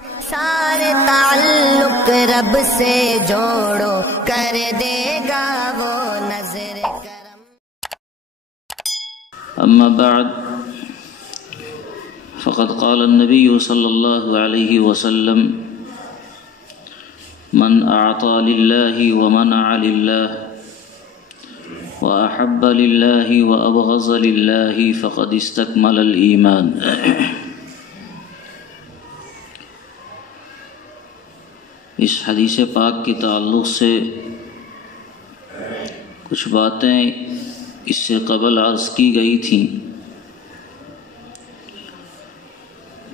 سارے تعلق رب سے جوڑو، کر دے گا وہ نظر کرم۔ اما بعد فقد قال النبي صلى الله عليه وسلم: من اعطى لله ومنع لله واحب لله وابغض لله فقد استكمل الايمان۔ اس حدیث پاک کے تعلق سے کچھ باتیں اس سے قبل عرض کی گئی تھیں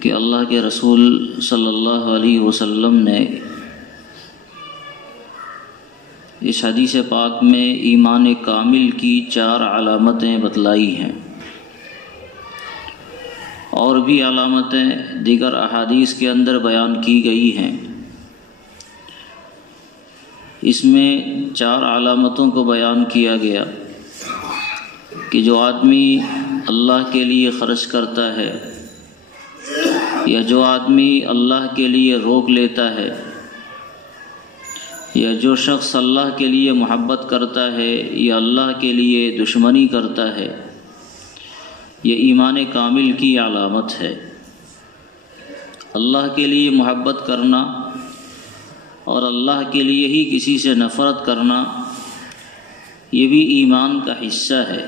کہ اللہ کے رسول صلی اللہ علیہ وسلم نے اس حدیث پاک میں ایمان کامل کی 4 علامتیں بتلائی ہیں، اور بھی علامتیں دیگر احادیث کے اندر بیان کی گئی ہیں۔ اس میں 4 علامتوں کو بیان کیا گیا کہ جو آدمی اللہ کے لیے خرچ کرتا ہے، یا جو آدمی اللہ کے لیے روک لیتا ہے، یا جو شخص اللہ کے لیے محبت کرتا ہے یا اللہ کے لیے دشمنی کرتا ہے، یہ ایمان کامل کی علامت ہے۔ اللہ کے لیے محبت کرنا اور اللہ کے لیے ہی کسی سے نفرت کرنا، یہ بھی ایمان کا حصہ ہے۔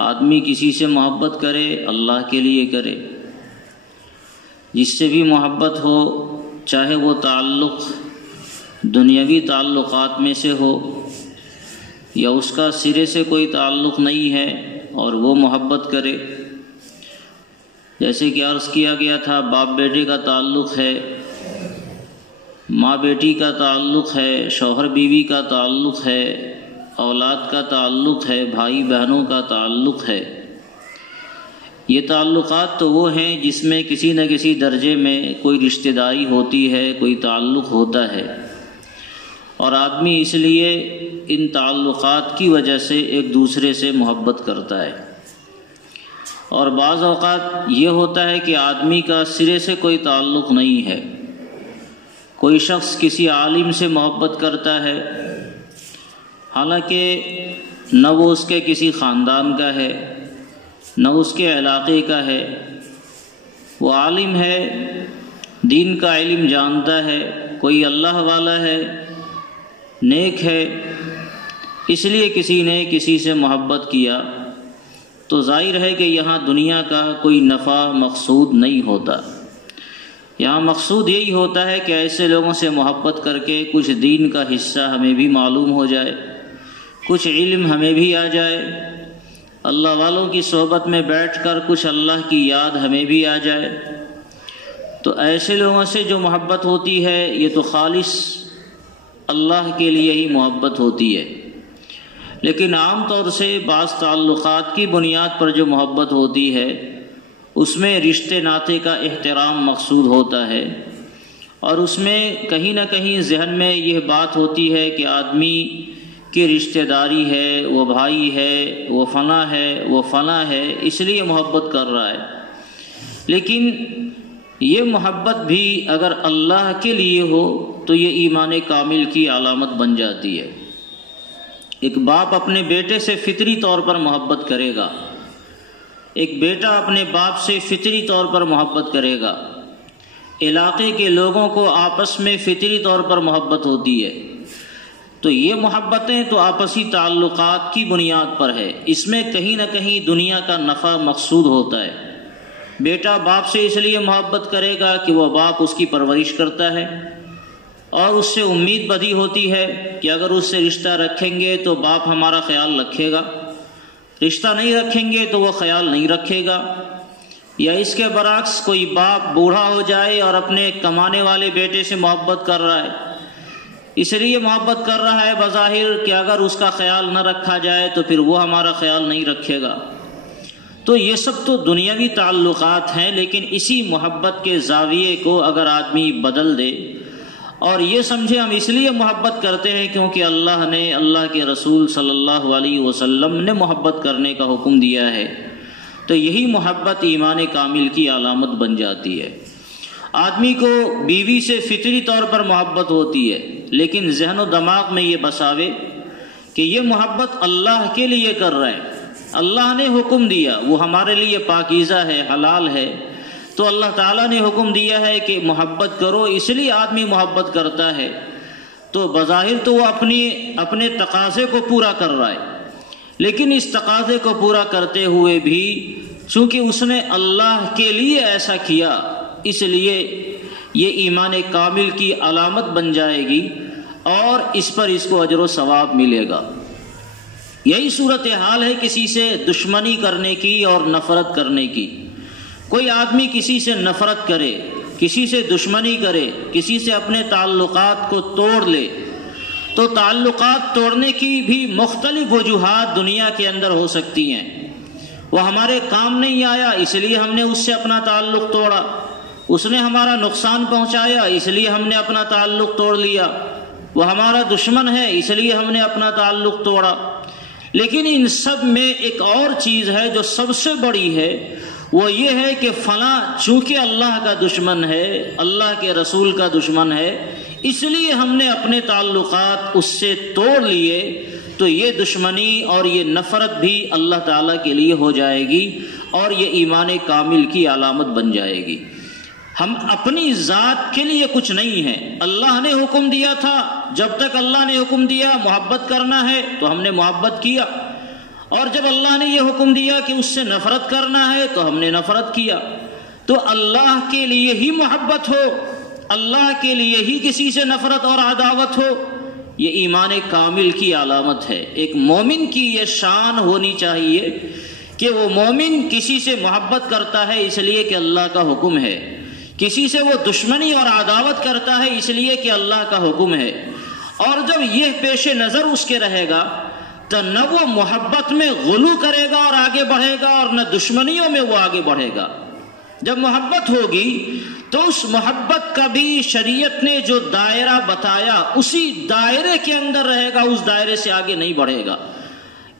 آدمی کسی سے محبت کرے، اللہ کے لیے کرے، جس سے بھی محبت ہو، چاہے وہ تعلق دنیاوی تعلقات میں سے ہو یا اس کا سرے سے کوئی تعلق نہیں ہے اور وہ محبت کرے، جیسے کہ عرض کیا گیا تھا باپ بیٹے کا تعلق ہے، ماں بیٹی کا تعلق ہے، شوہر بیوی کا تعلق ہے، اولاد کا تعلق ہے، بھائی بہنوں کا تعلق ہے۔ یہ تعلقات تو وہ ہیں جس میں کسی نہ کسی درجے میں کوئی رشتہ داری ہوتی ہے، کوئی تعلق ہوتا ہے، اور آدمی اس لیے ان تعلقات کی وجہ سے ایک دوسرے سے محبت کرتا ہے۔ اور بعض اوقات یہ ہوتا ہے کہ آدمی کا سرے سے کوئی تعلق نہیں ہے، کوئی شخص کسی عالم سے محبت کرتا ہے، حالانکہ نہ وہ اس کے کسی خاندان کا ہے، نہ اس کے علاقے کا ہے، وہ عالم ہے، دین کا علم جانتا ہے، کوئی اللہ والا ہے، نیک ہے، اس لیے کسی نے کسی سے محبت کیا، تو ظاہر ہے کہ یہاں دنیا کا کوئی نفع مقصود نہیں ہوتا۔ یہاں مقصود یہی ہوتا ہے کہ ایسے لوگوں سے محبت کر کے کچھ دین کا حصہ ہمیں بھی معلوم ہو جائے، کچھ علم ہمیں بھی آ جائے، اللہ والوں کی صحبت میں بیٹھ کر کچھ اللہ کی یاد ہمیں بھی آ جائے۔ تو ایسے لوگوں سے جو محبت ہوتی ہے یہ تو خالص اللہ کے لیے ہی محبت ہوتی ہے۔ لیکن عام طور سے بعض تعلقات کی بنیاد پر جو محبت ہوتی ہے اس میں رشتے ناطے کا احترام مقصود ہوتا ہے، اور اس میں کہیں نہ کہیں ذہن میں یہ بات ہوتی ہے کہ آدمی کی رشتہ داری ہے، وہ بھائی ہے، وہ فلاں ہے، وہ فلاں ہے، اس لیے محبت کر رہا ہے۔ لیکن یہ محبت بھی اگر اللہ کے لیے ہو تو یہ ایمان کامل کی علامت بن جاتی ہے۔ ایک باپ اپنے بیٹے سے فطری طور پر محبت کرے گا، ایک بیٹا اپنے باپ سے فطری طور پر محبت کرے گا، علاقے کے لوگوں کو آپس میں فطری طور پر محبت ہوتی ہے۔ تو یہ محبتیں تو آپسی تعلقات کی بنیاد پر ہے، اس میں کہیں نہ کہیں دنیا کا نفع مقصود ہوتا ہے۔ بیٹا باپ سے اس لیے محبت کرے گا کہ وہ باپ اس کی پرورش کرتا ہے، اور اس سے امید بدی ہوتی ہے کہ اگر اس سے رشتہ رکھیں گے تو باپ ہمارا خیال رکھے گا، رشتہ نہیں رکھیں گے تو وہ خیال نہیں رکھے گا۔ یا اس کے برعکس کوئی باپ بوڑھا ہو جائے اور اپنے کمانے والے بیٹے سے محبت کر رہا ہے، اس لیے محبت کر رہا ہے بظاہر کہ اگر اس کا خیال نہ رکھا جائے تو پھر وہ ہمارا خیال نہیں رکھے گا۔ تو یہ سب تو دنیاوی تعلقات ہیں، لیکن اسی محبت کے زاویے کو اگر آدمی بدل دے اور یہ سمجھے ہم اس لیے محبت کرتے ہیں کیونکہ اللہ نے، اللہ کے رسول صلی اللہ علیہ وسلم نے محبت کرنے کا حکم دیا ہے، تو یہی محبت ایمان کامل کی علامت بن جاتی ہے۔ آدمی کو بیوی سے فطری طور پر محبت ہوتی ہے، لیکن ذہن و دماغ میں یہ بساوے کہ یہ محبت اللہ کے لیے کر رہے ہیں، اللہ نے حکم دیا، وہ ہمارے لیے پاکیزہ ہے، حلال ہے، تو اللہ تعالیٰ نے حکم دیا ہے کہ محبت کرو، اس لیے آدمی محبت کرتا ہے، تو بظاہر تو وہ اپنے تقاضے کو پورا کر رہا ہے، لیکن اس تقاضے کو پورا کرتے ہوئے بھی چونکہ اس نے اللہ کے لیے ایسا کیا، اس لیے یہ ایمان کامل کی علامت بن جائے گی اور اس پر اس کو اجر و ثواب ملے گا۔ یہی صورتحال ہے کسی سے دشمنی کرنے کی اور نفرت کرنے کی۔ کوئی آدمی کسی سے نفرت کرے، کسی سے دشمنی کرے، کسی سے اپنے تعلقات کو توڑ لے، تو تعلقات توڑنے کی بھی مختلف وجوہات دنیا کے اندر ہو سکتی ہیں۔ وہ ہمارے کام نہیں آیا اس لیے ہم نے اس سے اپنا تعلق توڑا، اس نے ہمارا نقصان پہنچایا اس لیے ہم نے اپنا تعلق توڑ لیا، وہ ہمارا دشمن ہے اس لیے ہم نے اپنا تعلق توڑا۔ لیکن ان سب میں ایک اور چیز ہے جو سب سے بڑی ہے، وہ یہ ہے کہ فلاں چونکہ اللہ کا دشمن ہے، اللہ کے رسول کا دشمن ہے، اس لیے ہم نے اپنے تعلقات اس سے توڑ لیے، تو یہ دشمنی اور یہ نفرت بھی اللہ تعالیٰ کے لیے ہو جائے گی اور یہ ایمان کامل کی علامت بن جائے گی۔ ہم اپنی ذات کے لیے کچھ نہیں ہے، اللہ نے حکم دیا تھا، جب تک اللہ نے حکم دیا محبت کرنا ہے تو ہم نے محبت کیا، اور جب اللہ نے یہ حکم دیا کہ اس سے نفرت کرنا ہے تو ہم نے نفرت کیا۔ تو اللہ کے لیے ہی محبت ہو، اللہ کے لیے ہی کسی سے نفرت اور عداوت ہو، یہ ایمان کامل کی علامت ہے۔ ایک مومن کی یہ شان ہونی چاہیے کہ وہ مومن کسی سے محبت کرتا ہے اس لیے کہ اللہ کا حکم ہے، کسی سے وہ دشمنی اور عداوت کرتا ہے اس لیے کہ اللہ کا حکم ہے، اور جب یہ پیش نظر اس کے رہے گا تو نہ وہ محبت میں غلو کرے گا اور آگے بڑھے گا، اور نہ دشمنیوں میں وہ آگے بڑھے گا۔ جب محبت ہوگی تو اس محبت کا بھی شریعت نے جو دائرہ بتایا اسی دائرے کے اندر رہے گا، اس دائرے سے آگے نہیں بڑھے گا۔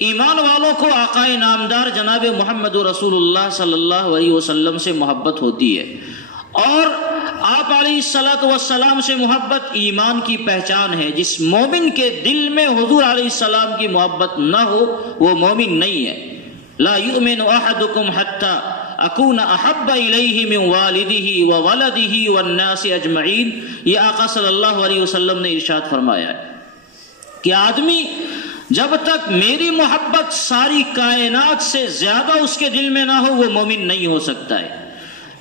ایمان والوں کو آقا نامدار جناب محمد رسول اللہ صلی اللہ علیہ وسلم سے محبت ہوتی ہے، اور آپ علیہ الصلوۃ والسلام سے محبت ایمان کی پہچان ہے۔ جس مومن کے دل میں حضور علیہ السلام کی محبت نہ ہو وہ مومن نہیں ہے۔ لا یؤمن احدکم حتی اکون احب الیہ من والدہ وولدہ والناس اجمعین، یہ آقا صلی اللہ علیہ وسلم نے ارشاد فرمایا ہے کہ آدمی جب تک میری محبت ساری کائنات سے زیادہ اس کے دل میں نہ ہو وہ مومن نہیں ہو سکتا ہے۔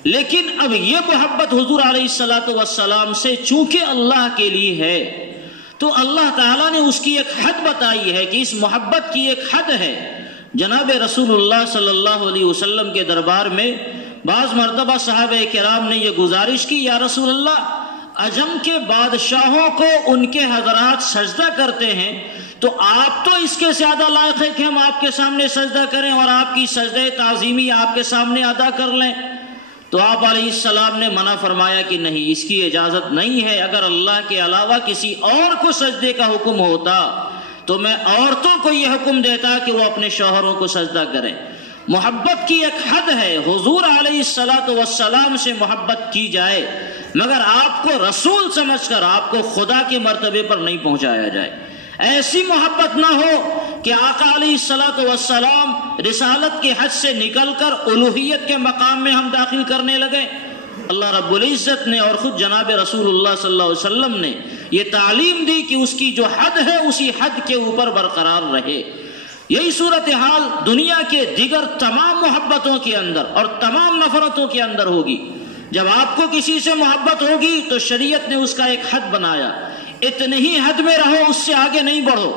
لیکن اب یہ محبت حضور علیہ الصلوۃ والسلام سے چونکہ اللہ کے لیے ہے تو اللہ تعالیٰ نے اس کی ایک حد بتائی ہے کہ اس محبت کی ایک حد ہے۔ جناب رسول اللہ صلی اللہ علیہ وسلم کے دربار میں بعض مرتبہ صحابہ کرام نے یہ گزارش کی، یا رسول اللہ، عجم کے بادشاہوں کو ان کے حضرات سجدہ کرتے ہیں تو آپ تو اس کے زیادہ لائق ہے کہ ہم آپ کے سامنے سجدہ کریں اور آپ کی سجدہ تعظیمی آپ کے سامنے ادا کر لیں۔ تو آپ علیہ السلام نے منع فرمایا کہ نہیں، اس کی اجازت نہیں ہے۔ اگر اللہ کے علاوہ کسی اور کو سجدے کا حکم ہوتا تو میں عورتوں کو یہ حکم دیتا کہ وہ اپنے شوہروں کو سجدہ کریں۔ محبت کی ایک حد ہے، حضور علیہ الصلوۃ والسلام سے محبت کی جائے مگر آپ کو رسول سمجھ کر آپ کو خدا کے مرتبے پر نہیں پہنچایا جائے۔ ایسی محبت نہ ہو کہ آقا علیہ الصلوۃ والسلام رسالت کے حد سے نکل کر الوہیت کے مقام میں ہم داخل کرنے لگے۔ اللہ رب العزت نے اور خود جناب رسول اللہ صلی اللہ علیہ وسلم نے یہ تعلیم دی کہ اس کی جو حد ہے اسی حد کے اوپر برقرار رہے۔ یہی صورتحال دنیا کے دیگر تمام محبتوں کے اندر اور تمام نفرتوں کے اندر ہوگی۔ جب آپ کو کسی سے محبت ہوگی تو شریعت نے اس کا ایک حد بنایا، اتنی ہی حد میں رہو، اس سے آگے نہیں بڑھو۔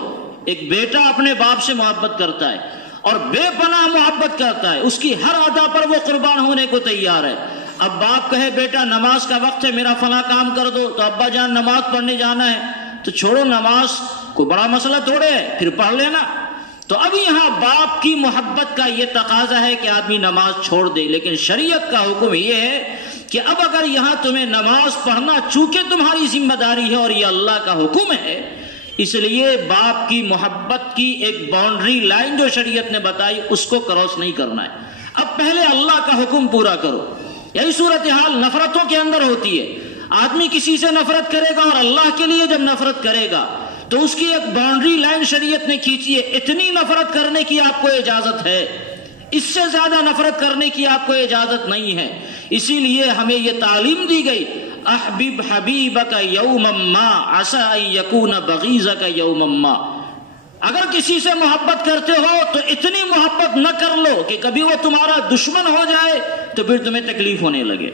ایک بیٹا اپنے باپ سے محبت کرتا ہے اور بے پناہ محبت کرتا ہے، اس کی ہر ادا پر وہ قربان ہونے کو تیار ہے۔ اب باپ کہے بیٹا نماز کا وقت ہے میرا فلاں کام کر دو، تو ابا جان نماز پڑھنے جانا ہے تو چھوڑو، نماز کوئی بڑا مسئلہ تھوڑے ہے، پھر پڑھ لینا۔ تو اب یہاں باپ کی محبت کا یہ تقاضا ہے کہ آدمی نماز چھوڑ دے، لیکن شریعت کا حکم یہ ہے کہ اب اگر یہاں تمہیں نماز پڑھنا چونکہ تمہاری ذمہ داری ہے اور یہ اللہ کا حکم ہے، اس لیے باپ کی محبت کی ایک باؤنڈری لائن جو شریعت نے بتائی اس کو کراس نہیں کرنا ہے۔ اب پہلے اللہ کا حکم پورا کرو۔ یہی صورتحال نفرتوں کے اندر ہوتی ہے. آدمی کسی سے نفرت کرے گا اور اللہ کے لیے جب نفرت کرے گا تو اس کی ایک باؤنڈری لائن شریعت نے کھینچی ہے. اتنی نفرت کرنے کی آپ کو اجازت ہے، اس سے زیادہ نفرت کرنے کی آپ کو اجازت نہیں ہے. اسی لیے ہمیں یہ تعلیم دی گئی، احبب حبیبک یوما ما عسى ان یکون بغیضک یوما ما. اگر کسی سے محبت کرتے ہو تو اتنی محبت نہ کر لو کہ کبھی وہ تمہارا دشمن ہو جائے تو پھر تمہیں تکلیف ہونے لگے.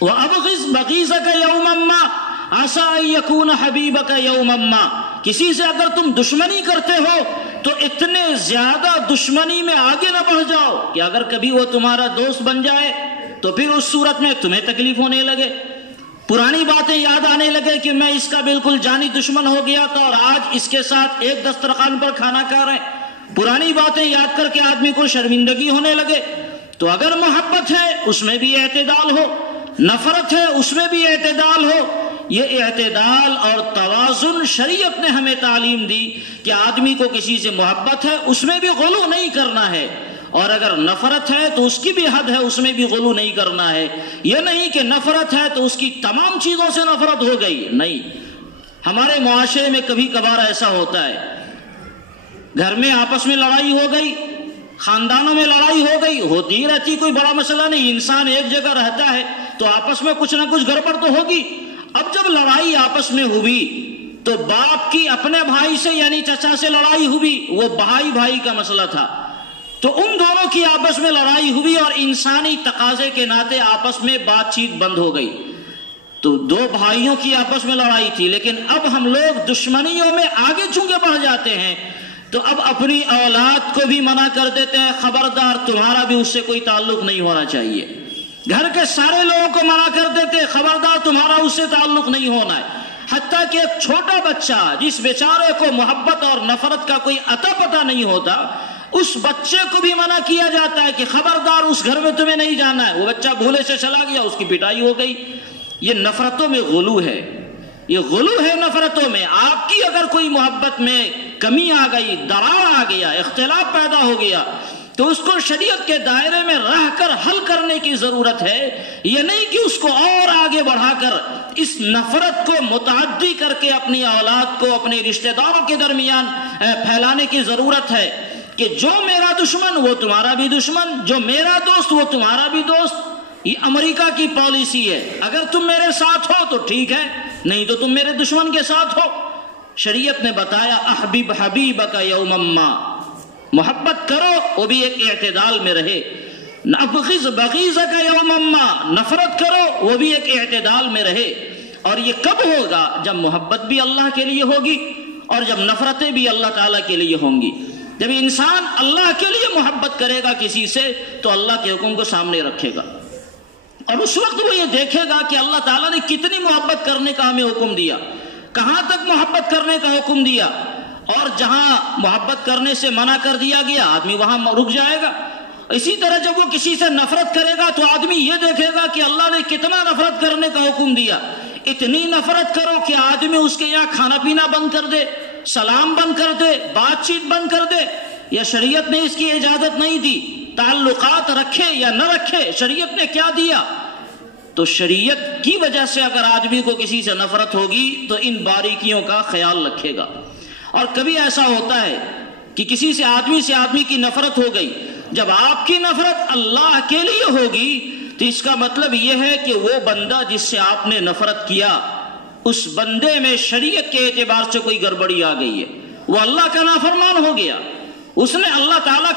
وَأَبْغِضْ بَغِيظَكَ يَوْمًا مَّا عَسَىٰ أَن يَكُونَ حَبِيبَكَ يَوْمًا مَّا. کسی سے اگر تم دشمنی کرتے ہو تو اتنے زیادہ دشمنی میں آگے نہ بڑھ جاؤ کہ اگر کبھی وہ تمہارا دوست بن جائے تو پھر اس صورت میں تمہیں تکلیف ہونے لگے، پرانی باتیں یاد آنے لگے کہ میں اس کا بالکل جانی دشمن ہو گیا تھا اور آج اس کے ساتھ ایک دسترخوان پر کھانا کھا رہے ہیں. پرانی باتیں یاد کر کے آدمی کو شرمندگی ہونے لگے. تو اگر محبت ہے اس میں بھی اعتدال ہو، نفرت ہے اس میں بھی اعتدال ہو. یہ اعتدال اور توازن شریعت نے ہمیں تعلیم دی کہ آدمی کو کسی سے محبت ہے اس میں بھی غلو نہیں کرنا ہے، اور اگر نفرت ہے تو اس کی بھی حد ہے، اس میں بھی غلو نہیں کرنا ہے. یہ نہیں کہ نفرت ہے تو اس کی تمام چیزوں سے نفرت ہو گئی، نہیں. ہمارے معاشرے میں کبھی کبھار ایسا ہوتا ہے، گھر میں آپس میں لڑائی ہو گئی، خاندانوں میں لڑائی ہو گئی، ہوتی ہی رہتی، کوئی بڑا مسئلہ نہیں. انسان ایک جگہ رہتا ہے تو آپس میں کچھ نہ کچھ گڑبڑ تو ہوگی. اب جب لڑائی آپس میں ہوئی تو باپ کی اپنے بھائی سے یعنی چچا سے لڑائی ہوئی، وہ بھائی بھائی کا مسئلہ تھا، تو ان دونوں کی آپس میں لڑائی ہوئی اور انسانی تقاضے کے ناطے آپس میں بات چیت بند ہو گئی. تو دو بھائیوں کی آپس میں لڑائی تھی، لیکن اب ہم لوگ دشمنیوں میں آگے چونکہ بڑھ جاتے ہیں تو اب اپنی اولاد کو بھی منع کر دیتے ہیں، خبردار تمہارا بھی اس سے کوئی تعلق نہیں ہونا چاہیے. گھر کے سارے لوگوں کو منع کر دیتے، خبردار تمہارا اس سے تعلق نہیں ہونا ہے. حتیٰ کہ ایک چھوٹا بچہ جس بیچارے کو محبت اور نفرت کا کوئی عطا پتہ نہیں ہوتا، اس بچے کو بھی منع کیا جاتا ہے کہ خبردار اس گھر میں تمہیں نہیں جانا ہے. وہ بچہ بھولے سے چلا گیا، اس کی پٹائی ہو گئی. یہ نفرتوں میں غلو ہے، یہ غلو ہے نفرتوں میں. آپ کی اگر کوئی محبت میں کمی آ گئی، درار آ گیا، اختلاف پیدا ہو گیا تو اس کو شریعت کے دائرے میں رہ کر حل کرنے کی ضرورت ہے. یہ نہیں کہ اس کو اور آگے بڑھا کر اس نفرت کو متعدی کر کے اپنی اولاد کو اپنے رشتہ داروں کے درمیان پھیلانے کی ضرورت ہے کہ جو میرا دشمن وہ تمہارا بھی دشمن، جو میرا دوست وہ تمہارا بھی دوست. یہ امریکہ کی پالیسی ہے، اگر تم میرے ساتھ ہو تو ٹھیک ہے، نہیں تو تم میرے دشمن کے ساتھ ہو. شریعت نے بتایا احبب حبیبک یوما ما، محبت کرو وہ بھی ایک اعتدال میں رہے. ابغض بغیظک یوما ما، نفرت کرو وہ بھی ایک اعتدال میں رہے. اور یہ کب ہوگا؟ جب محبت بھی اللہ کے لیے ہوگی اور جب نفرتیں بھی اللہ تعالیٰ کے لیے ہوں گی. جب انسان اللہ کے لیے محبت کرے گا کسی سے تو اللہ کے حکم کو سامنے رکھے گا، اور اس وقت وہ یہ دیکھے گا کہ اللہ تعالیٰ نے کتنی محبت کرنے کا ہمیں حکم دیا، کہاں تک محبت کرنے کا حکم دیا، اور جہاں محبت کرنے سے منع کر دیا گیا آدمی وہاں رک جائے گا. اسی طرح جب وہ کسی سے نفرت کرے گا تو آدمی یہ دیکھے گا کہ اللہ نے کتنا نفرت کرنے کا حکم دیا. اتنی نفرت کرو کہ آدمی اس کے یہاں کھانا پینا بند کر دے، سلام بند کر دے، بات چیت بند کر دے. یا شریعت نے اس کی اجازت نہیں دی. تعلقات رکھے یا نہ رکھے، شریعت نے کیا دیا؟ تو شریعت کی وجہ سے اگر آدمی کو کسی سے نفرت ہوگی تو ان باریکیوں کا خیال رکھے گا. اور کبھی ایسا ہوتا ہے کہ کسی سے آدمی کی نفرت ہو گئی، جب آپ کی نفرت اللہ کے لیے ہوگی تو اس کا مطلب یہ ہے کہ وہ بندہ جس سے آپ نے نفرت کیا اس بندے میں شریعت کے اعتبار سے کوئی گڑبڑی آ گئی ہے، وہ اللہ کا نافرمان ہو گیا، اس نے اللہ تعالیٰ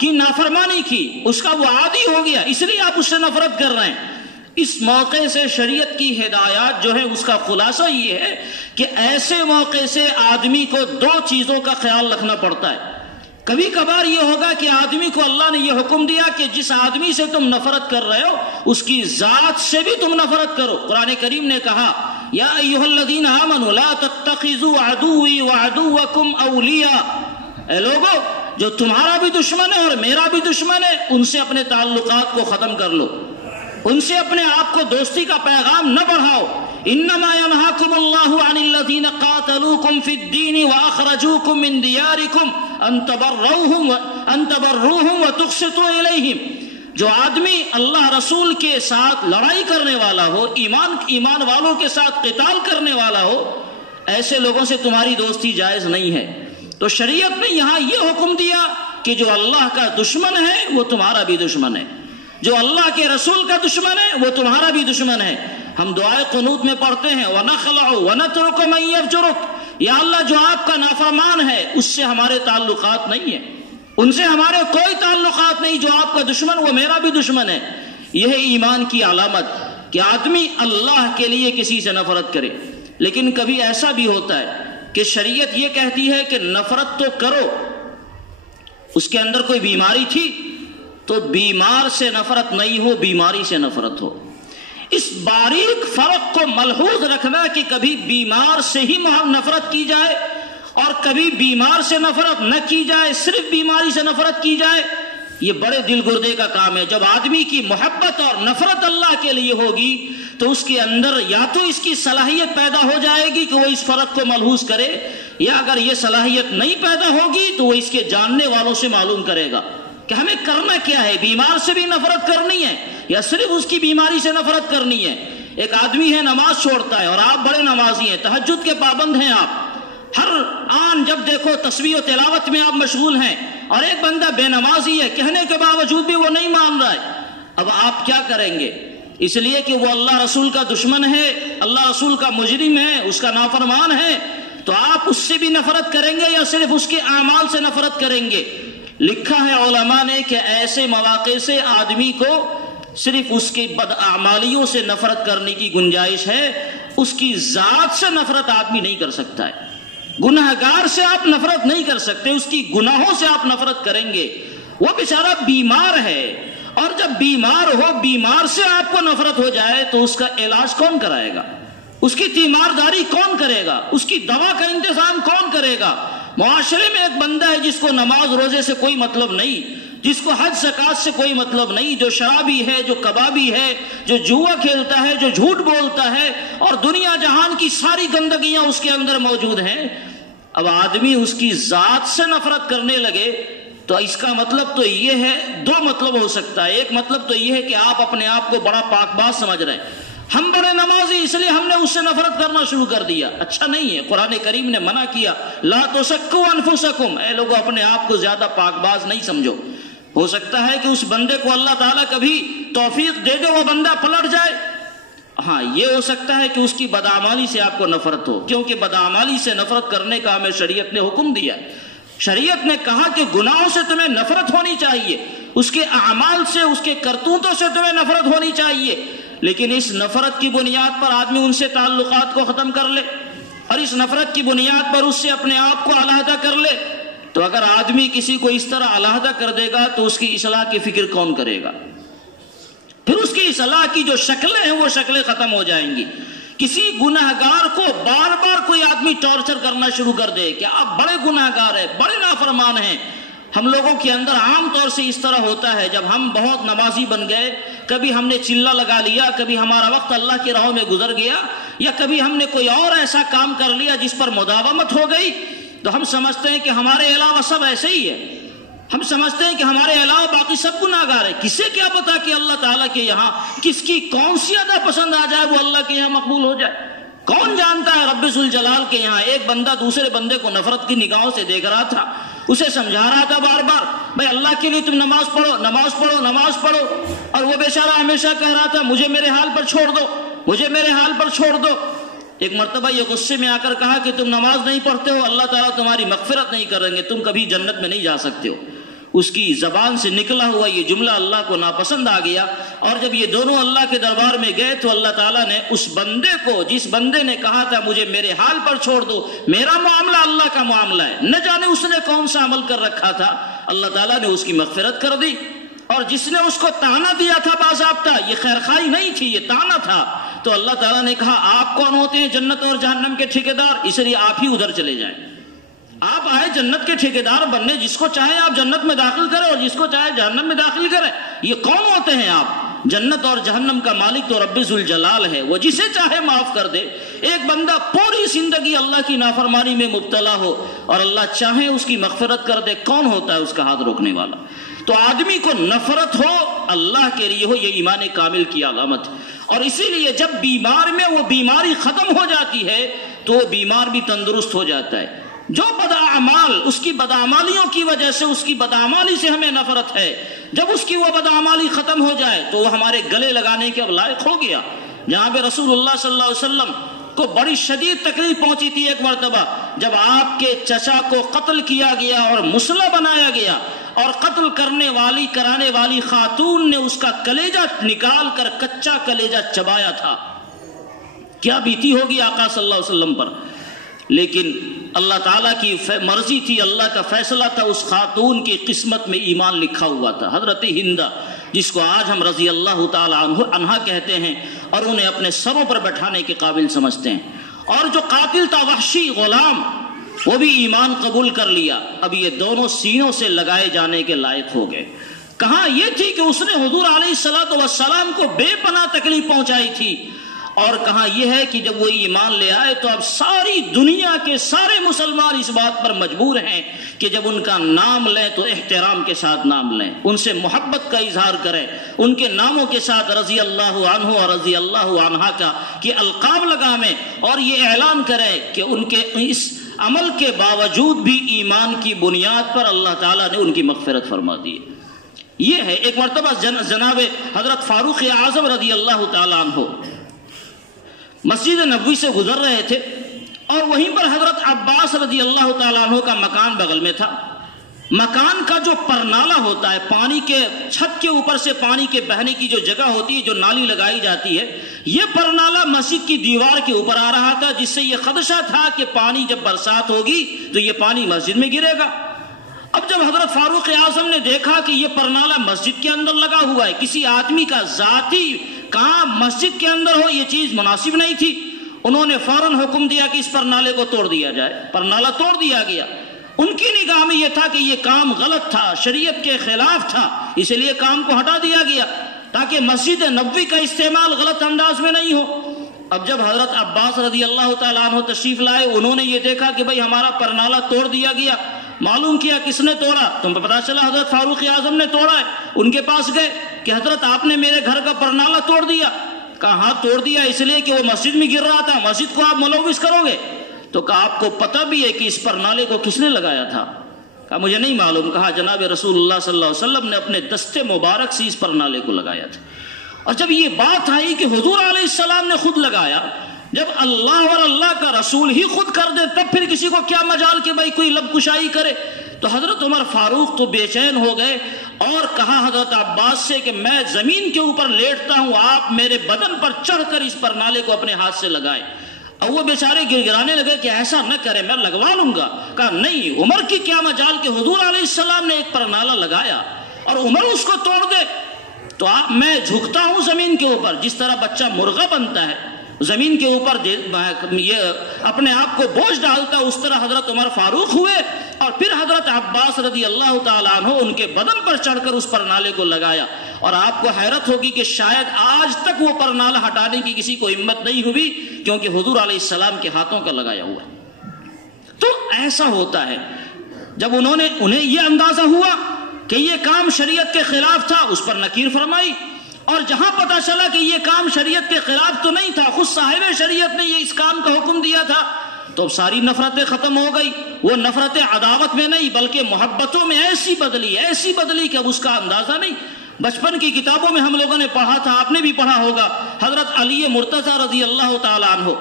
کی نافرمانی کی، اس کا وہ عادی ہو گیا، اس لیے آپ اس سے نفرت کر رہے ہیں. اس موقع سے شریعت کی ہدایات جو ہے اس کا خلاصہ یہ ہے کہ ایسے موقع سے آدمی کو دو چیزوں کا خیال رکھنا پڑتا ہے. کبھی کبھار یہ ہوگا کہ آدمی کو اللہ نے یہ حکم دیا کہ جس آدمی سے تم نفرت کر رہے ہو اس کی ذات سے بھی تم نفرت کرو. قرآن کریم نے کہا یا ایھا الذین آمنوا لا تتخذوا عدوی وعدوکم اولیاء، اے لوگو جو تمہارا بھی دشمن ہے اور میرا بھی دشمن ہے ان سے اپنے تعلقات کو ختم کر لو، ان سے اپنے آپ کو دوستی کا پیغام نہ بڑھاؤ. انما ينهاكم الله عن الذين قاتلوكم في الدين واخرجوكم من دياركم ان تبروهم وتقسطوا اليهم. جو آدمی اللہ رسول کے ساتھ لڑائی کرنے والا ہو، ایمان والوں کے ساتھ قتال کرنے والا ہو، ایسے لوگوں سے تمہاری دوستی جائز نہیں ہے۔ تو شریعت نے یہاں یہ حکم دیا کہ جو اللہ کا دشمن ہے وہ تمہارا بھی دشمن ہے، جو اللہ کے رسول کا دشمن ہے وہ تمہارا بھی دشمن ہے۔ ہم دعائے قنوت میں پڑھتے ہیں وَنَخْلَعُ وَنَتْرُكُ مَن يَفْجُرُكَ، یا اللہ جو آپ کا نافرمان ہے اس سے ہمارے تعلقات نہیں ہیں، ان سے ہمارے کوئی تعلقات نہیں، جو آپ کا دشمن وہ میرا بھی دشمن ہے۔ یہ ہے ایمان کی علامت کہ آدمی اللہ کے لیے کسی سے نفرت کرے۔ لیکن کبھی ایسا بھی ہوتا ہے کہ شریعت یہ کہتی ہے کہ نفرت تو کرو، اس کے اندر کوئی بیماری تھی تو بیمار سے نفرت نہیں ہو، بیماری سے نفرت ہو۔ اس باریک فرق کو ملحوظ رکھنا کہ کبھی بیمار سے ہی نفرت کی جائے اور کبھی بیمار سے نفرت نہ کی جائے، صرف بیماری سے نفرت کی جائے، یہ بڑے دل گردے کا کام ہے۔ جب آدمی کی محبت اور نفرت اللہ کے لیے ہوگی تو اس کے اندر یا تو اس کی صلاحیت پیدا ہو جائے گی کہ وہ اس فرق کو ملحوظ کرے، یا اگر یہ صلاحیت نہیں پیدا ہوگی تو وہ اس کے جاننے والوں سے معلوم کرے گا کہ ہمیں کرنا کیا ہے، بیمار سے بھی نفرت کرنی ہے یا صرف اس کی بیماری سے نفرت کرنی ہے۔ ایک آدمی ہے نماز چھوڑتا ہے اور آپ بڑے نمازی ہیں، تہجد کے پابند ہیں، آپ ہر آن جب دیکھو تسبیح و تلاوت میں آپ مشغول ہیں، اور ایک بندہ بے نمازی ہے، کہنے کے باوجود بھی وہ نہیں مان رہا ہے، اب آپ کیا کریں گے؟ اس لیے کہ وہ اللہ رسول کا دشمن ہے، اللہ رسول کا مجرم ہے، اس کا نافرمان ہے، تو آپ اس سے بھی نفرت کریں گے یا صرف اس کے اعمال سے نفرت کریں گے؟ لکھا ہے علماء نے کہ ایسے مواقع سے آدمی کو صرف اس کی بداعمالیوں سے نفرت کرنے کی گنجائش ہے، اس کی ذات سے نفرت آدمی نہیں کر سکتا ہے۔ گناہگار سے آپ نفرت نہیں کر سکتے، اس کی گناہوں سے آپ نفرت کریں گے۔ وہ بیچارہ بیمار ہے، اور جب بیمار ہو، بیمار سے آپ کو نفرت ہو جائے تو اس کا علاج کون کرائے گا؟ اس کی تیمارداری کون کرے گا؟ اس کی دوا کا انتظام کون کرے گا؟ معاشرے میں ایک بندہ ہے جس کو نماز روزے سے کوئی مطلب نہیں، جس کو حج زکات سے کوئی مطلب نہیں، جو شرابی ہے، جو کبابی ہے، جو جوا کھیلتا ہے، جو جھوٹ بولتا ہے، اور دنیا جہان کی ساری گندگیاں اس کے اندر موجود ہیں۔ اب آدمی اس کی ذات سے نفرت کرنے لگے تو اس کا مطلب تو یہ ہے، دو مطلب ہو سکتا ہے۔ ایک مطلب تو یہ ہے کہ آپ اپنے آپ کو بڑا پاک باز سمجھ رہے ہیں، ہم بڑے نمازی اس لیے ہم نے اس سے نفرت کرنا شروع کر دیا۔ اچھا نہیں ہے، قرآن کریم نے منع کیا، لا تزکوا انفسکم، اے لوگوں اپنے آپ کو زیادہ پاک باز نہیں سمجھو۔ ہو سکتا ہے کہ اس بندے کو اللہ تعالیٰ کبھی توفیق دے دے، وہ بندہ پلٹ جائے، ہاں یہ ہو سکتا ہے کہ اس کی بدعمالی سے آپ کو نفرت ہو، کیونکہ بدعمالی سے نفرت کرنے کا ہمیں شریعت نے حکم دیا ہے۔ شریعت نے کہا کہ گناہوں سے تمہیں نفرت ہونی چاہیے، اس کے اعمال سے، اس کے کرتوتوں سے تمہیں نفرت ہونی چاہیے، لیکن اس نفرت کی بنیاد پر آدمی ان سے تعلقات کو ختم کر لے، اور اس نفرت کی بنیاد پر اس سے اپنے آپ کو علیحدہ کر لے، تو اگر آدمی کسی کو اس طرح علیحدہ کر دے گا تو اس کی اصلاح کی فکر کون کرے گا؟ پھر اس کی اصلاح کی جو شکلیں ہیں وہ شکلیں ختم ہو جائیں گی۔ کسی گناہگار کو بار بار کوئی آدمی ٹارچر کرنا شروع کر دے کہ آپ بڑے گناہگار ہیں، بڑے نافرمان ہیں۔ ہم لوگوں کے اندر عام طور سے اس طرح ہوتا ہے، جب ہم بہت نمازی بن گئے، کبھی ہم نے چلہ لگا لیا، کبھی ہمارا وقت اللہ کی راہوں میں گزر گیا، یا کبھی ہم نے کوئی اور ایسا کام کر لیا جس پر مداومت ہو گئی، تو ہم سمجھتے ہیں کہ ہمارے علاوہ سب ایسے ہی ہے، ہم سمجھتے ہیں کہ ہمارے علاوہ باقی سب گناہگار ہیں۔ کسے کیا پتا کہ اللہ تعالیٰ کے یہاں کس کی کون سی ادا پسند آ جائے وہ اللہ کے یہاں مقبول ہو جائے؟ کون جانتا ہے؟ رب ذوالجلال کے یہاں ایک بندہ دوسرے بندے کو نفرت کی نگاہوں سے دیکھ رہا تھا، اسے سمجھا رہا تھا بار بار، بھائی اللہ کے لیے تم نماز پڑھو، نماز پڑھو، نماز پڑھو، اور وہ بیچارہ ہمیشہ کہہ رہا تھا مجھے میرے حال پر چھوڑ دو، مجھے میرے حال پر چھوڑ دو۔ ایک مرتبہ یہ غصے میں آ کر کہا کہ تم نماز نہیں پڑھتے ہو، اللہ تعالیٰ تمہاری مغفرت نہیں کریں گے، تم کبھی جنت میں نہیں جا سکتے ہو۔ اس کی زبان سے نکلا ہوا یہ جملہ اللہ کو ناپسند آ گیا، اور جب یہ دونوں اللہ کے دربار میں گئے تو اللہ تعالیٰ نے اس بندے کو، جس بندے نے کہا تھا مجھے میرے حال پر چھوڑ دو، میرا معاملہ اللہ کا معاملہ ہے، نہ جانے اس نے کون سا عمل کر رکھا تھا، اللہ تعالیٰ نے اس کی مغفرت کر دی۔ اور جس نے اس کو تانا دیا تھا باضابطہ، یہ خیرخواہی نہیں تھی، یہ تانا تھا، تو اللہ تعالیٰ نے کہا آپ کون ہوتے ہیں جنت اور جہنم کے ٹھیکیدار، اس لیے آپ ہی ادھر چلے جائیں، آپ آئے جنت کے ٹھیکیدار بننے، جس کو چاہے آپ جنت میں داخل کریں اور جس کو چاہے جہنم میں داخل کریں۔ یہ کون ہوتے ہیں آپ؟ جنت اور جہنم کا مالک تو رب ذوالجلال ہے، وہ جسے چاہے معاف کر دے۔ ایک بندہ پوری زندگی اللہ کی نافرمانی میں مبتلا ہو اور اللہ چاہے اس کی مغفرت کر دے، کون ہوتا ہے اس کا ہاتھ روکنے والا؟ تو آدمی کو نفرت ہو اللہ کے لیے ہو، یہ ایمان کامل کی علامت ہے۔ اور اسی لیے جب بیمار میں وہ بیماری ختم ہو جاتی ہے تو وہ بیمار بھی تندرست ہو جاتا ہے۔ جو بدعمال، اس کی بدعمالیوں کی وجہ سے، اس کی بدعمالی سے ہمیں نفرت ہے، جب اس کی وہ بدعمالی ختم ہو جائے تو وہ ہمارے گلے لگانے کے اب لائق ہو گیا۔ جہاں پہ رسول اللہ صلی اللہ علیہ وسلم کو بڑی شدید تکلیف پہنچی تھی ایک مرتبہ، جب آپ کے چچا کو قتل کیا گیا اور مسلح بنایا گیا، اور قتل کرانے والی خاتون نے اس کا کلیجہ نکال کر کچا کلیجہ چبایا تھا، کیا بیتی ہوگی آقا صلی اللہ علیہ وسلم پر۔ لیکن اللہ تعالیٰ کی مرضی تھی، اللہ کا فیصلہ تھا، اس خاتون کی قسمت میں ایمان لکھا ہوا تھا، حضرت ہندہ، جس کو آج ہم رضی اللہ تعالیٰ عنہا کہتے ہیں اور انہیں اپنے سروں پر بٹھانے کے قابل سمجھتے ہیں۔ اور جو قاتل تھا وحشی غلام، وہ بھی ایمان قبول کر لیا۔ اب یہ دونوں سینوں سے لگائے جانے کے لائق ہو گئے۔ کہاں یہ تھی کہ اس نے حضور علیہ السلام کو بے پناہ تکلیف پہنچائی تھی، اور کہاں یہ ہے کہ جب وہ ایمان لے آئے تو اب ساری دنیا کے سارے مسلمان اس بات پر مجبور ہیں کہ جب ان کا نام لیں تو احترام کے ساتھ نام لیں، ان سے محبت کا اظہار کریں، ان کے ناموں کے ساتھ رضی اللہ عنہ اور رضی اللہ عنہا کا کہ القاب لگامیں، اور یہ اعلان کریں کہ ان کے اس عمل کے باوجود بھی ایمان کی بنیاد پر اللہ تعالیٰ نے ان کی مغفرت فرما دی۔ یہ ہے ایک مرتبہ جناب حضرت فاروق اعظم رضی اللہ تعالیٰ عنہ مسجد نبوی سے گزر رہے تھے، اور وہیں پر حضرت عباس رضی اللہ تعالیٰ عنہ کا مکان بغل میں تھا۔ مکان کا جو پرنالہ ہوتا ہے، پانی کے چھت کے اوپر سے پانی کے بہنے کی جو جگہ ہوتی ہے، جو نالی لگائی جاتی ہے، یہ پرنالہ مسجد کی دیوار کے اوپر آ رہا تھا، جس سے یہ خدشہ تھا کہ پانی جب برسات ہوگی تو یہ پانی مسجد میں گرے گا۔ اب جب حضرت فاروق اعظم نے دیکھا کہ یہ پرنالہ مسجد کے اندر لگا ہوا ہے، کسی آدمی کا ذاتی کام مسجد کے اندر ہو، یہ چیز مناسب نہیں تھی، انہوں نے فوراً حکم دیا کہ اس پرنالے کو توڑ دیا جائے۔ پرنالہ توڑ دیا گیا۔ ان کی نگاہ میں یہ تھا کہ یہ کام غلط تھا، شریعت کے خلاف تھا، اس لیے کام کو ہٹا دیا گیا تاکہ مسجد نبوی کا استعمال غلط انداز میں نہیں ہو۔ اب جب حضرت عباس رضی اللہ تعالیٰ عنہ تشریف لائے، انہوں نے یہ دیکھا کہ بھئی ہمارا پرنالہ توڑ دیا گیا۔ معلوم کیا کس نے توڑا، تم پہ پتا چلا حضرت فاروق اعظم نے توڑا ہے۔ ان کے پاس گئے کہ حضرت آپ نے میرے گھر کا پرنالہ توڑ دیا۔ کہا ہاں توڑ دیا، اس لیے کہ وہ مسجد میں گر رہا تھا، مسجد کو آپ ملوث کرو گے؟ تو کہا آپ کو پتہ بھی ہے کہ اس پرنالے کو کس نے لگایا تھا؟ کہا مجھے نہیں معلوم۔ کہا جناب رسول اللہ صلی اللہ علیہ وسلم نے اپنے دست مبارک سے اس پرنالے کو لگایا تھا۔ اور جب یہ بات آئی کہ حضور علیہ السلام نے خود لگایا، جب اللہ اور اللہ کا رسول ہی خود کر دے تب پھر کسی کو کیا مجال کہ بھائی کوئی لب کشائی کرے؟ تو حضرت عمر فاروق تو بے چین ہو گئے اور کہا حضرت عباس سے کہ میں زمین کے اوپر لیٹتا ہوں، آپ میرے بدن پر چڑھ کر اس پرنالے کو اپنے ہاتھ سے لگائیں۔ اور وہ بیچارے گڑگڑانے لگے کہ ایسا نہ کرے، میں لگوا لوں گا۔ کہا نہیں، عمر کی کیا مجال کہ حضور علیہ السلام نے ایک پرنالہ لگایا اور عمر اس کو توڑ دے، تو میں جھکتا ہوں زمین کے اوپر، جس طرح بچہ مرغا بنتا ہے زمین کے اوپر یہ اپنے آپ کو بوجھ ڈالتا، اس طرح حضرت عمر فاروق ہوئے اور پھر حضرت عباس رضی اللہ تعالیٰ عنہ ان کے بدن پر چڑھ کر اس پرنالے کو لگایا۔ اور آپ کو حیرت ہوگی کہ شاید آج تک وہ پرنالہ ہٹانے کی کسی کو ہمت نہیں ہوئی، کیونکہ حضور علیہ السلام کے ہاتھوں کا لگایا ہوا ہے۔ تو ایسا ہوتا ہے جب انہیں یہ اندازہ ہوا کہ یہ کام شریعت کے خلاف تھا، اس پر نکیر فرمائی، اور جہاں پتا چلا کہ یہ کام شریعت کے خلاف تو نہیں تھا، خود صاحب شریعت نے یہ اس کام کا حکم دیا تھا، تو اب ساری نفرتیں ختم ہو گئی۔ وہ نفرتیں عداوت میں نہیں بلکہ محبتوں میں ایسی بدلی کہ اب اس کا اندازہ نہیں۔ بچپن کی کتابوں میں ہم لوگوں نے پڑھا تھا، آپ نے بھی پڑھا ہوگا، حضرت علی مرتضیٰ رضی اللہ تعالیٰ عنہ،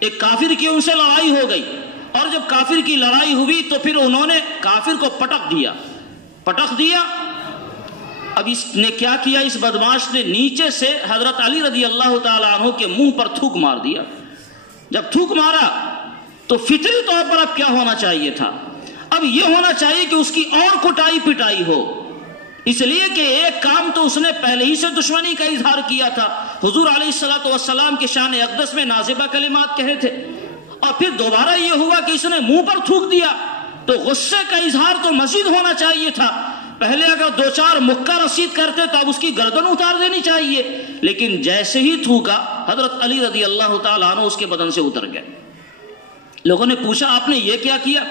ایک کافر کی ان سے لڑائی ہو گئی، اور جب کافر کی لڑائی ہوئی تو پھر انہوں نے کافر کو پٹک دیا۔ اب اس نے کیا کیا، اس بدماش نے نیچے سے حضرت علی رضی اللہ تعالیٰ عنہ کے منہ پر تھوک مار دیا۔ جب تھوک مارا تو فطری طور پر اب کیا ہونا چاہیے تھا، اب یہ ہونا چاہیے کہ اس کی اور کٹائی پٹائی ہو، اس لیے کہ ایک کام تو اس نے پہلے ہی سے دشمنی کا اظہار کیا تھا، حضور علیہ السلام کے شان اقدس میں نازبہ کلمات کہے تھے، اور پھر دوبارہ یہ ہوا کہ اس نے منہ پر تھوک دیا، تو غصے کا اظہار تو مزید ہونا چاہیے تھا۔ پہلے اگر دو چار مکہ رسید کرتے تو اب اس کی گردن اتار دینی چاہیے، لیکن جیسے ہی تھوکا حضرت علی رضی اللہ تعالیٰ عنہ اس کے بدن سے اتر گئے۔ لوگوں نے پوچھا آپ نے یہ کیا کیا؟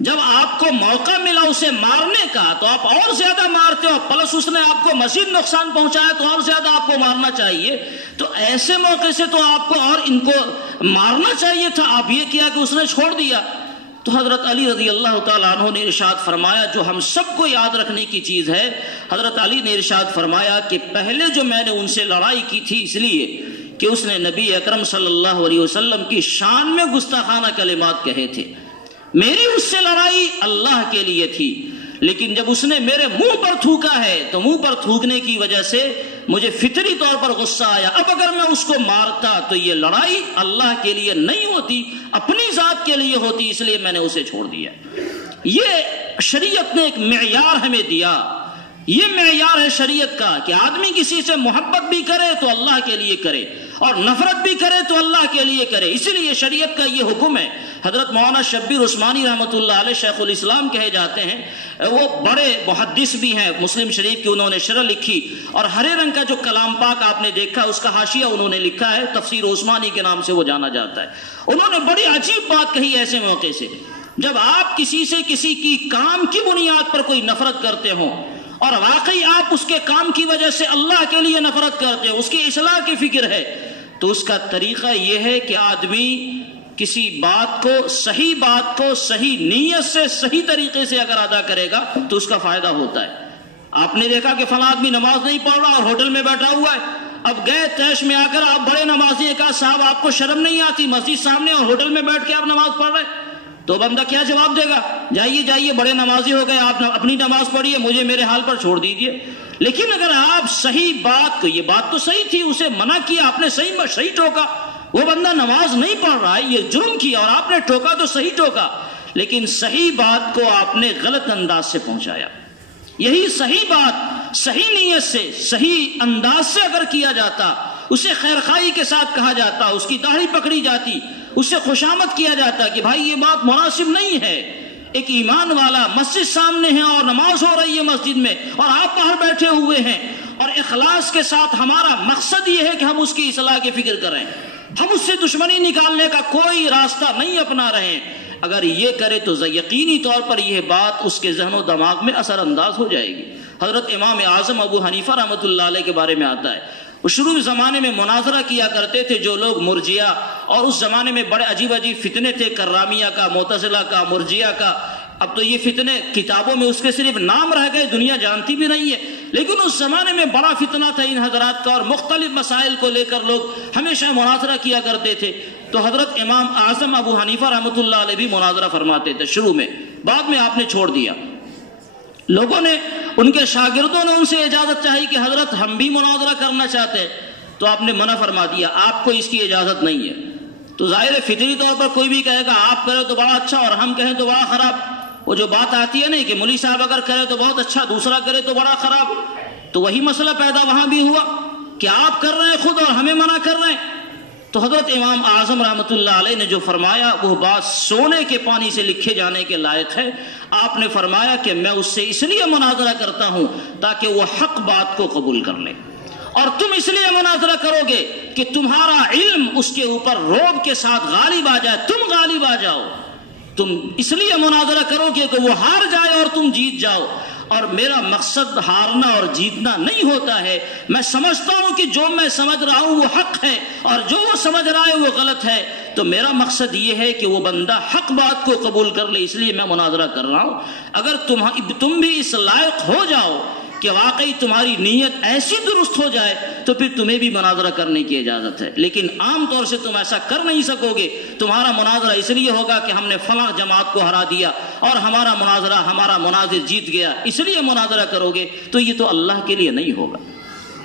جب آپ کو موقع ملا اسے مارنے کا تو آپ اور زیادہ مارتے ہو، پلس اس نے آپ کو مزید نقصان پہنچایا تو اور زیادہ آپ کو مارنا چاہیے. تو ایسے موقع سے تو آپ کو اور ان کو مارنا چاہیے تھا، آپ یہ کیا کہ اس نے چھوڑ دیا. تو حضرت علی رضی اللہ تعالیٰ عنہ نے ارشاد فرمایا، جو ہم سب کو یاد رکھنے کی چیز ہے، حضرت علی نے ارشاد فرمایا کہ پہلے جو میں نے ان سے لڑائی کی تھی اس لیے کہ اس نے نبی اکرم صلی اللہ علیہ وسلم کی شان میں گستاخانہ کلمات کہے تھے. میری اس سے لڑائی اللہ کے لیے تھی، لیکن جب اس نے میرے منہ پر تھوکا ہے تو منہ پر تھوکنے کی وجہ سے مجھے فطری طور پر غصہ آیا. اب اگر میں اس کو مارتا تو یہ لڑائی اللہ کے لیے نہیں ہوتی، اپنی ذات کے لیے ہوتی، اس لیے میں نے اسے چھوڑ دیا. یہ شریعت نے ایک معیار ہمیں دیا، یہ معیار ہے شریعت کا کہ آدمی کسی سے محبت بھی کرے تو اللہ کے لیے کرے اور نفرت بھی کرے تو اللہ کے لیے کرے. اسی لیے شریعت کا یہ حکم ہے. حضرت مولانا شبیر عثمانی رحمۃ اللہ علیہ شیخ الاسلام کہے جاتے ہیں، وہ بڑے محدث بھی ہیں، مسلم شریف کی انہوں نے شرح لکھی اور ہرے رنگ کا جو کلام پاک آپ نے دیکھا اس کا حاشیہ انہوں نے لکھا ہے، تفسیر عثمانی کے نام سے وہ جانا جاتا ہے. انہوں نے بڑی عجیب بات کہی ایسے موقع سے، جب آپ کسی سے کسی کی کام کی بنیاد پر کوئی نفرت کرتے ہوں اور واقعی آپ اس کے کام کی وجہ سے اللہ کے لیے نفرت کرتے ہیں، اس کی اصلاح کی فکر ہے، تو اس کا طریقہ یہ ہے کہ آدمی کسی بات کو صحیح نیت سے صحیح طریقے سے اگر ادا کرے گا تو اس کا فائدہ ہوتا ہے. آپ نے دیکھا کہ فلاں آدمی نماز نہیں پڑھ رہا اور ہوٹل میں بیٹھا ہوا ہے، اب گئے تیش میں آ کر آپ بڑے نمازی ہیں، کہا صاحب آپ کو شرم نہیں آتی، مسجد سامنے اور ہوٹل میں بیٹھ کے آپ نماز پڑھ رہے، تو بندہ کیا جواب دے گا؟ جائیے بڑے نمازی ہو گئے، آپ اپنی نماز پڑھیے، مجھے میرے حال پر چھوڑ دیجیے. لیکن اگر آپ صحیح بات کو، یہ بات تو صحیح تھی، اسے منع کیا، آپ نے صحیح ٹوکا، وہ بندہ نماز نہیں پڑھ رہا ہے، یہ جرم کیا اور آپ نے ٹوکا تو صحیح ٹوکا، لیکن صحیح بات کو آپ نے غلط انداز سے پہنچایا. یہی صحیح بات صحیح نیت سے صحیح انداز سے اگر کیا جاتا، اسے خیرخواہی کے ساتھ کہا جاتا، اس کی داڑھی پکڑی جاتی، اسے خوشامد کیا جاتا کہ بھائی یہ بات مناسب نہیں ہے، ایک ایمان والا مسجد سامنے ہے اور نماز ہو رہی ہے مسجد میں اور آپ باہر بیٹھے ہوئے ہیں، اور اخلاص کے ساتھ ہمارا مقصد یہ ہے کہ ہم اس کی اصلاح کی فکر کریں، ہم اس سے دشمنی نکالنے کا کوئی راستہ نہیں اپنا رہے ہیں. اگر یہ کرے تو یقینی طور پر یہ بات اس کے ذہن و دماغ میں اثر انداز ہو جائے گی. حضرت امام اعظم ابو حنیفہ رحمۃ اللہ علیہ کے بارے میں آتا ہے، وہ شروع زمانے میں مناظرہ کیا کرتے تھے جو لوگ مرجیہ، اور اس زمانے میں بڑے عجیب فتنے تھے، کرامیہ کا، معتزلہ کا، مرجیہ کا. اب تو یہ فتنے کتابوں میں اس کے صرف نام رہ گئے، دنیا جانتی بھی نہیں ہے، لیکن اس زمانے میں بڑا فتنہ تھا ان حضرات کا، اور مختلف مسائل کو لے کر لوگ ہمیشہ مناظرہ کیا کرتے تھے. تو حضرت امام اعظم ابو حنیفہ رحمۃ اللہ علیہ بھی مناظرہ فرماتے تھے شروع میں، بعد میں آپ نے چھوڑ دیا. لوگوں نے، ان کے شاگردوں نے ان سے اجازت چاہی کہ حضرت ہم بھی مناظرہ کرنا چاہتے ہیں، تو آپ نے منع فرما دیا، آپ کو اس کی اجازت نہیں ہے. تو ظاہر ہے فطری طور پر کوئی بھی کہے گا آپ کرے تو بڑا اچھا اور ہم کہیں تو بڑا خراب. وہ جو بات آتی ہے نہیں کہ مولوی صاحب اگر کرے تو بہت اچھا، دوسرا کرے تو بڑا خراب، تو وہی مسئلہ پیدا وہاں بھی ہوا کہ آپ کر رہے ہیں خود اور ہمیں منع کر رہے ہیں. تو حضرت امام اعظم رحمۃ اللہ علیہ نے جو فرمایا وہ بات سونے کے پانی سے لکھے جانے کے لائق ہے. آپ نے فرمایا کہ میں اس سے اس لیے مناظرہ کرتا ہوں تاکہ وہ حق بات کو قبول کر لے، اور تم اس لیے مناظرہ کرو گے کہ تمہارا علم اس کے اوپر روب کے ساتھ غالب آ جائے، تم غالب آ جاؤ. تم اس لیے مناظرہ کرو گے کہ وہ ہار جائے اور تم جیت جاؤ. اور میرا مقصد ہارنا اور جیتنا نہیں ہوتا ہے، میں سمجھتا ہوں کہ جو میں سمجھ رہا ہوں وہ حق ہے اور جو وہ سمجھ رہا ہے وہ غلط ہے، تو میرا مقصد یہ ہے کہ وہ بندہ حق بات کو قبول کر لے، اس لیے میں مناظرہ کر رہا ہوں. اگر تم بھی اس لائق ہو جاؤ کہ واقعی تمہاری نیت ایسی درست ہو جائے تو پھر تمہیں بھی مناظرہ کرنے کی اجازت ہے، لیکن عام طور سے تم ایسا کر نہیں سکو گے. تمہارا مناظرہ اس لیے ہوگا کہ ہم نے فلاں جماعت کو ہرا دیا اور ہمارا مناظر جیت گیا، اس لیے مناظرہ کرو گے، تو یہ تو اللہ کے لیے نہیں ہوگا،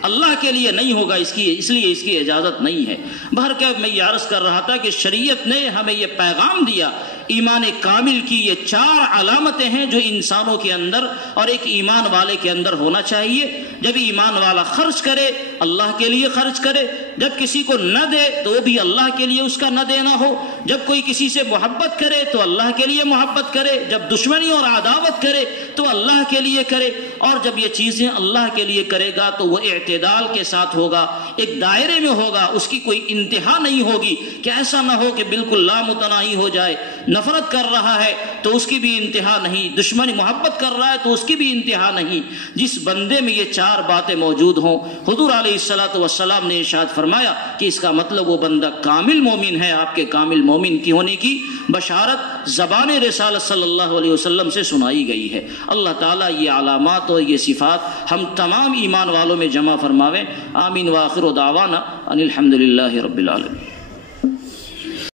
اللہ کے لیے نہیں ہوگا، اس لیے اس کی اجازت نہیں ہے. بہرکیف میں یہ عرض کر رہا تھا کہ شریعت نے ہمیں یہ پیغام دیا، ایمان کامل کی یہ 4 علامتیں ہیں جو انسانوں کے اندر اور ایک ایمان والے کے اندر ہونا چاہیے. جب ایمان والا خرچ کرے اللہ کے لیے خرچ کرے، جب کسی کو نہ دے تو وہ بھی اللہ کے لیے اس کا نہ دینا ہو، جب کوئی کسی سے محبت کرے تو اللہ کے لیے محبت کرے، جب دشمنی اور عداوت کرے تو اللہ کے لیے کرے، اور جب یہ چیزیں اللہ کے لیے کرے گا تو وہ اعتدال کے ساتھ ہوگا، ایک دائرے میں ہوگا، اس کی کوئی انتہا نہیں ہوگی کہ ایسا نہ ہو کہ بالکل لامتناہی ہو جائے، نفرت کر رہا ہے تو اس کی بھی انتہا نہیں، دشمنی محبت کر رہا ہے تو اس کی بھی انتہا نہیں۔ جس بندے میں یہ چار باتیں موجود ہوں، حضور علیہ الصلوۃ والسلام نے ارشاد فرمایا کہ اس کا مطلب وہ بندہ کامل مومن ہے۔ آپ کے کامل مومن کی ہونے کی بشارت زبان رسالت صلی اللہ علیہ وسلم سے سنائی گئی ہے۔ اللہ تعالیٰ یہ علامات اور یہ صفات ہم تمام ایمان والوں میں جمع فرماوے۔ آمین۔ وآخر دعوانا ان الحمد للہ رب العالمین۔